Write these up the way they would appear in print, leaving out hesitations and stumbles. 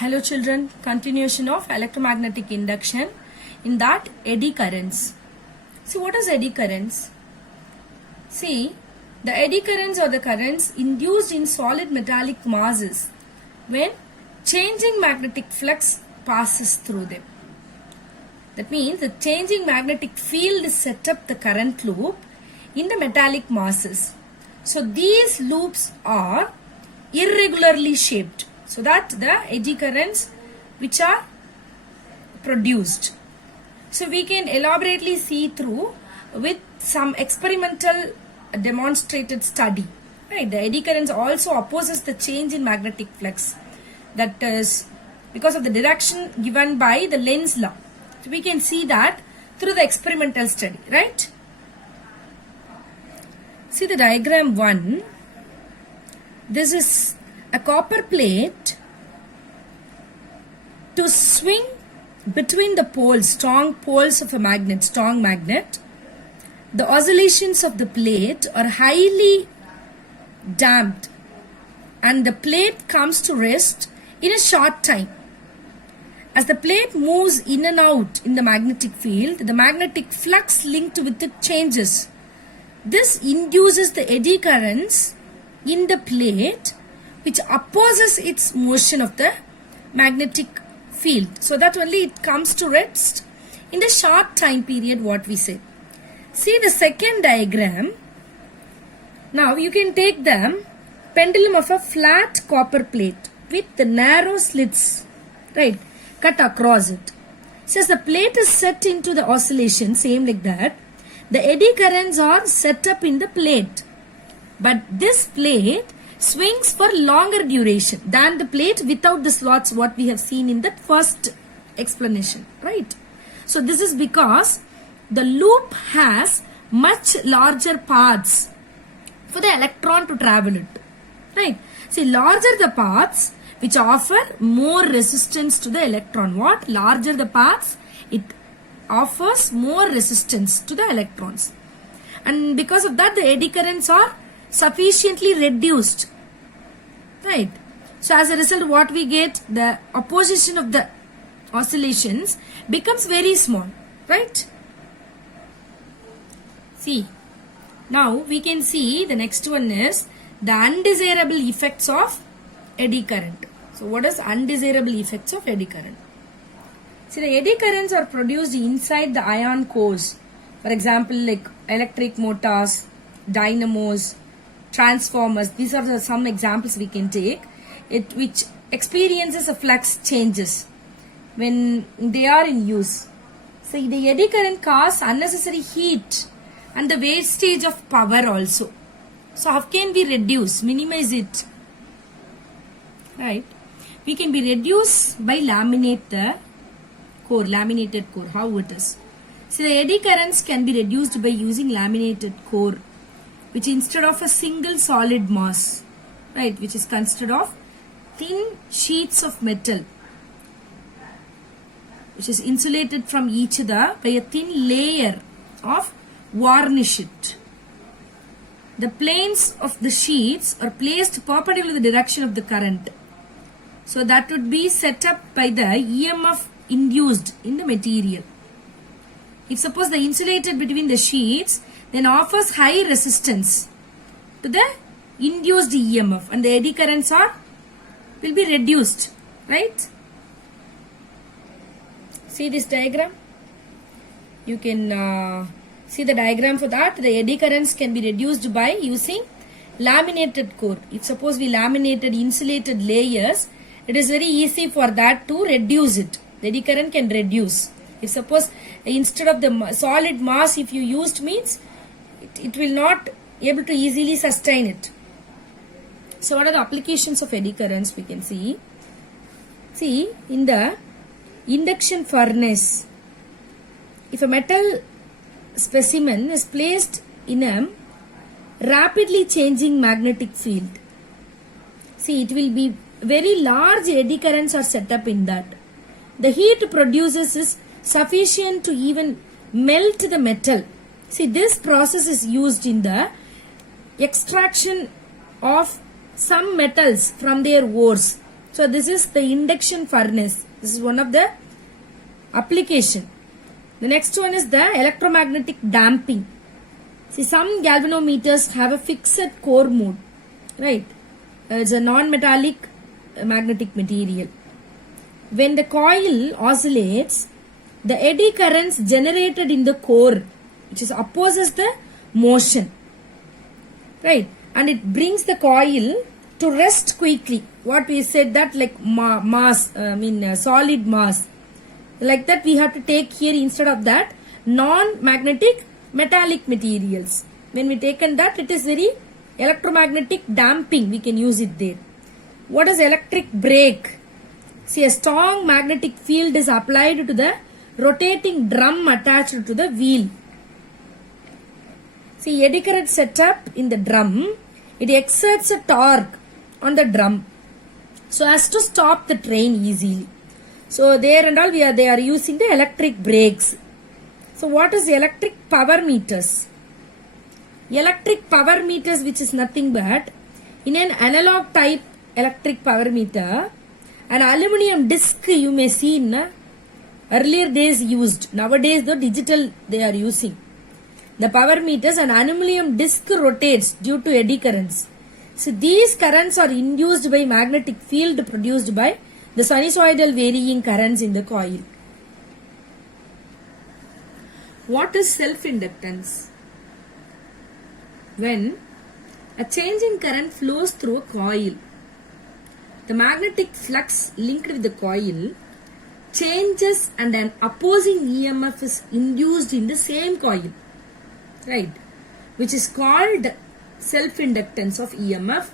Hello children, continuation of electromagnetic induction. In that, eddy currents. See, what is eddy currents? See, the eddy currents are the currents induced in solid metallic masses when changing magnetic flux passes through them. That means the changing magnetic field set up the current loop in the metallic masses. So these loops are irregularly shaped, so that the eddy currents which are produced. So we can elaborately see through with some experimental demonstrated study. Right, the eddy currents also opposes the change in magnetic flux. That is because of the direction given by the Lenz law. So we can see that through the experimental study, right? See the diagram 1. This is a copper plate to swing between the poles, strong poles of a magnet, strong magnet. The oscillations of the plate are highly damped and the plate comes to rest in a short time. As the plate moves in and out in the magnetic field, the magnetic flux linked with it changes. This induces the eddy currents in the plate which opposes its motion of the magnetic field, so that only it comes to rest in the short time period what we said. See the second diagram. Now you can take the pendulum of a flat copper plate with the narrow slits, right, cut across it. Since the plate is set into the oscillation, same like that, the eddy currents are set up in the plate. But this plate swings for longer duration than the plate without the slots what we have seen in the first explanation, right? So this is because the loop has much larger paths for the electron to travel it, right? See, larger the paths which offer more resistance to the electron. What? Larger the paths, it offers more resistance to the electrons. And because of that, the eddy currents are sufficiently reduced, right? So as a result, what we get, the opposition of the oscillations becomes very small, right? See, now we can see the next one is the undesirable effects of eddy current. So what is undesirable effects of eddy current? See, the eddy currents are produced inside the ion cores. For example, like electric motors, dynamos, transformers. These are some examples we can take. Which experiences a flux changes when they are in use. So the eddy current causes unnecessary heat and the wastage of power also. So how can we reduce, minimize it? Right? We can be reduced by laminated core. How it is? So the eddy currents can be reduced by using laminated core, which instead of a single solid mass, right, which is consisted of thin sheets of metal, which is insulated from each other by a thin layer of varnish. The planes of the sheets are placed perpendicular to the direction of the current. So that would be set up by the EMF induced in the material. If suppose the insulated between the sheets, then offers high resistance to the induced EMF and the eddy currents will be reduced, right? See this diagram? You can see the diagram for that. The eddy currents can be reduced by using laminated core. If suppose we laminated insulated layers, it is very easy for that to reduce it. The eddy current can reduce. If suppose instead of the solid mass if you used means, it will not able to easily sustain it. So what are the applications of eddy currents we can see? See, in the induction furnace, if a metal specimen is placed in a rapidly changing magnetic field, see, it will be very large eddy currents are set up in that. The heat produces is sufficient to even melt the metal. See, this process is used in the extraction of some metals from their ores. So this is the induction furnace. This is one of the application. The next one is the electromagnetic damping. See, some galvanometers have a fixed core mode, right? It's a non-metallic magnetic material. When the coil oscillates, the eddy currents generated in the core, which is opposes the motion, right? And it brings the coil to rest quickly. What we said that like solid mass. Like that we have to take here instead of that non-magnetic metallic materials. When we taken that, it is very electromagnetic damping. We can use it there. What is electric brake? See, a strong magnetic field is applied to the rotating drum attached to the wheel. See, eddy current setup in the drum, it exerts a torque on the drum so as to stop the train easily. So there and all they are using the electric brakes. So what is electric power meters? Electric power meters, which is nothing but in an analog type electric power meter, an aluminum disc you may see in earlier days used. Nowadays the digital they are using. The power meters, an aluminum disc rotates due to eddy currents. So these currents are induced by magnetic field produced by the sinusoidal varying currents in the coil. What is self-inductance? When a change in current flows through a coil, the magnetic flux linked with the coil changes and an opposing EMF is induced in the same coil, right? Which is called self-inductance of EMF.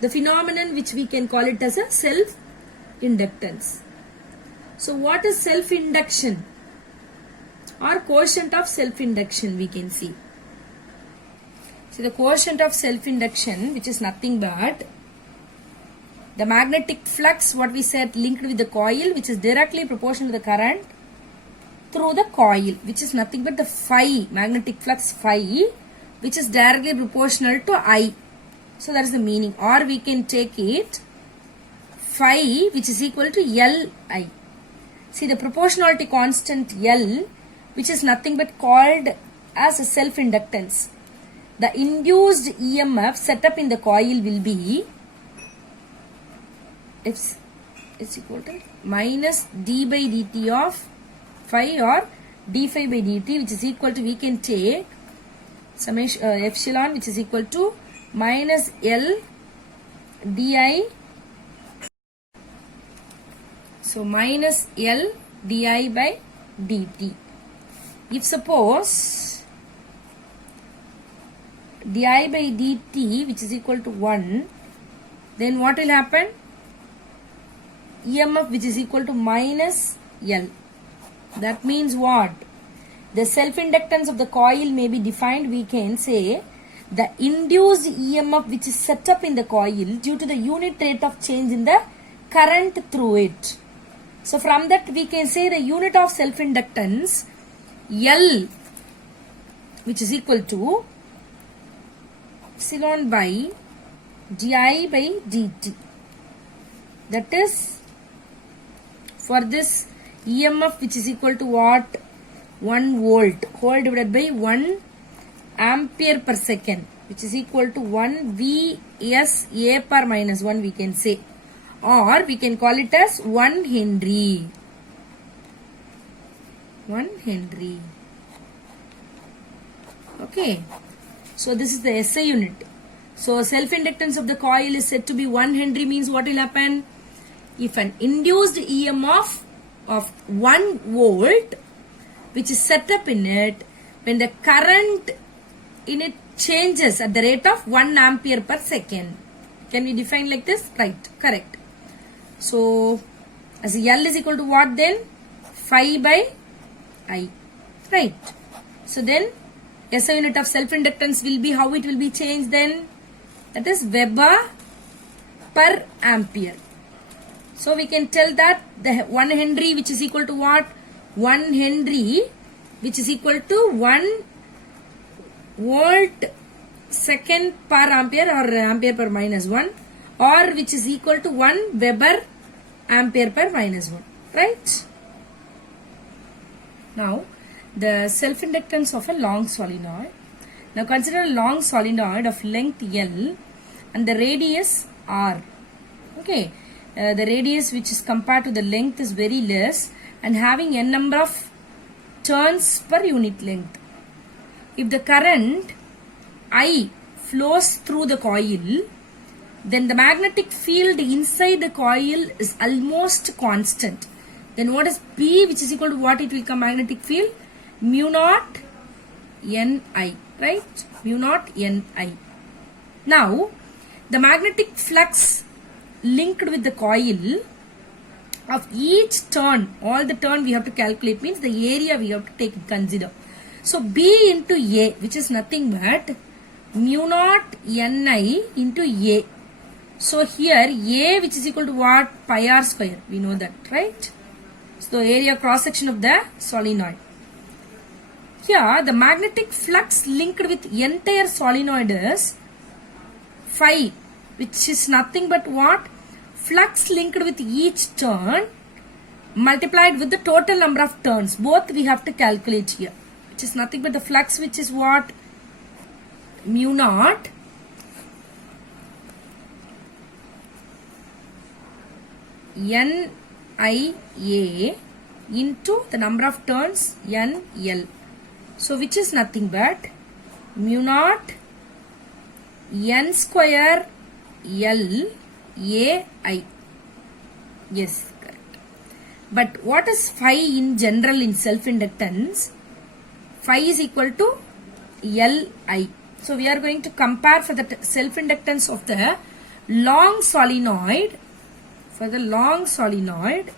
The phenomenon which we can call it as a self-inductance. So what is self-induction or quotient of self-induction we can see. So the quotient of self-induction, which is nothing but the magnetic flux, what we said, linked with the coil, which is directly proportional to the current through the coil, which is nothing but the phi, magnetic flux phi, which is directly proportional to I. So that is the meaning. Or we can take it phi, which is equal to Li. See, the proportionality constant L, which is nothing but called as a self-inductance. The induced EMF set up in the coil will be it's equal to minus d by dt of phi or d phi by dt, which is equal to, we can take summation epsilon, which is equal to minus L di. So minus L di by dt. If suppose di by dt, which is equal to 1, then what will happen? EMF, which is equal to minus L. That means what? The self-inductance of the coil may be defined, we can say, the induced EMF which is set up in the coil due to the unit rate of change in the current through it. So from that we can say the unit of self-inductance L, which is equal to epsilon by di by dt. That is for this EMF, which is equal to what? 1 volt whole divided by 1 ampere per second, which is equal to 1 VSA per minus 1, we can say, or we can call it as 1 Henry. 1 Henry. Okay. So this is the SI unit. So self-inductance of the coil is said to be 1 Henry, means what will happen? If an induced EMF of 1 volt, which is set up in it, when the current in it changes at the rate of 1 ampere per second. Can we define like this? Right, correct. So as L is equal to what then? Phi by I. Right. So then SI unit of self-inductance will be, how it will be changed then? That is Weber per ampere. So we can tell that the 1 Henry, which is equal to what? 1 Henry, which is equal to 1 volt second per ampere or ampere per minus 1, or which is equal to 1 Weber ampere per minus 1, right? Now, the self-inductance of a long solenoid. Now, consider a long solenoid of length L and the radius R. Okay, the radius which is compared to the length is very less and having n number of turns per unit length. If the current I flows through the coil, then the magnetic field inside the coil is almost constant. Then what is B, which is equal to what it will become magnetic field? Mu naught Ni, right? Mu naught Ni. Now, the magnetic flux linked with the coil of each turn, all the turn we have to calculate, means the area we have to take consider. So, B into A, which is nothing but mu naught Ni into A. So, here A, which is equal to what? Pi r square. We know that, right? So, the area cross section of the solenoid. Here, the magnetic flux linked with entire solenoid is phi, which is nothing but what? Flux linked with each turn multiplied with the total number of turns. Both we have to calculate here, which is nothing but the flux, which is what? Mu naught N I A into the number of turns N L. So, which is nothing but mu naught N square L A I. Yes, correct. But what is phi in general in self-inductance? Phi is equal to Li. So, we are going to compare for the self-inductance of the long solenoid. For the long solenoid,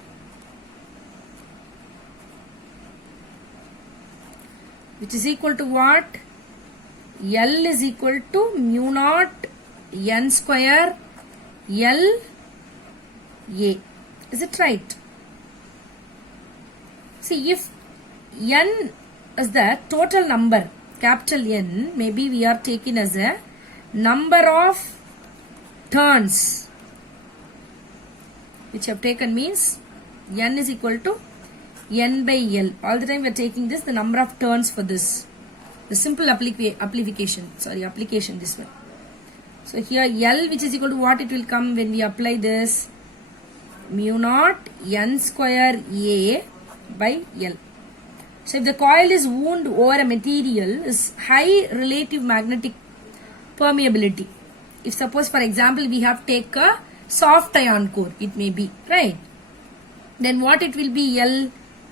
which is equal to what? L is equal to mu naught N square L A. Is it right? See, if N is the total number, capital N, maybe we are taking as a number of turns, which have taken means N is equal to N by L. All the time we are taking this, the number of turns for this. The simple application this one. So here L, which is equal to what it will come when we apply this? Mu naught N square A by L. So if the coil is wound over a material is high relative magnetic permeability. If suppose for example we have take a soft iron core, it may be, right? Then what it will be? L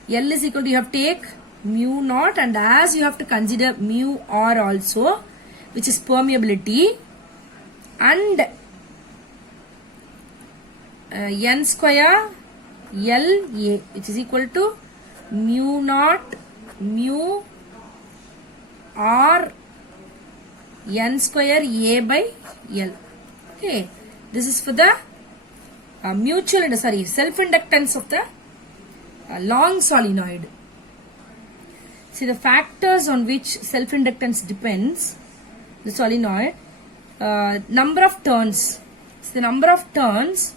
is equal to, you have to take mu naught, and as you have to consider mu r also, which is permeability, and N square L A, which is equal to mu naught mu r N square A by L. Okay, this is for the self-inductance of the long solenoid. See, the factors on which self-inductance depends, the solenoid, number of turns. So the number of turns,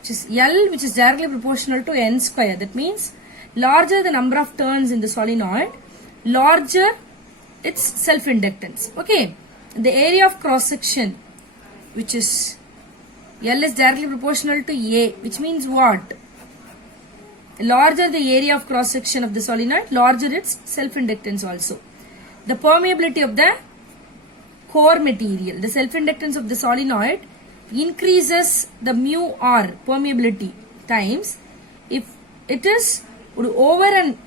which is L, which is directly proportional to N square. That means larger the number of turns in the solenoid, larger its self-inductance. Okay, the area of cross section, which is L is directly proportional to A, which means what? Larger the area of cross section of the solenoid, larger its self-inductance also. The permeability of the core material, the self-inductance of the solenoid increases the mu r permeability times if it is over an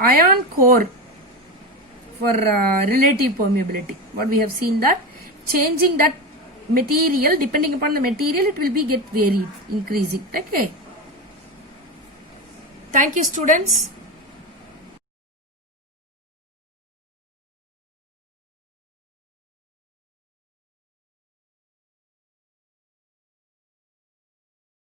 iron core for relative permeability. What we have seen that changing that material, depending upon the material, it will be get varied, increasing. Okay. Thank you, students.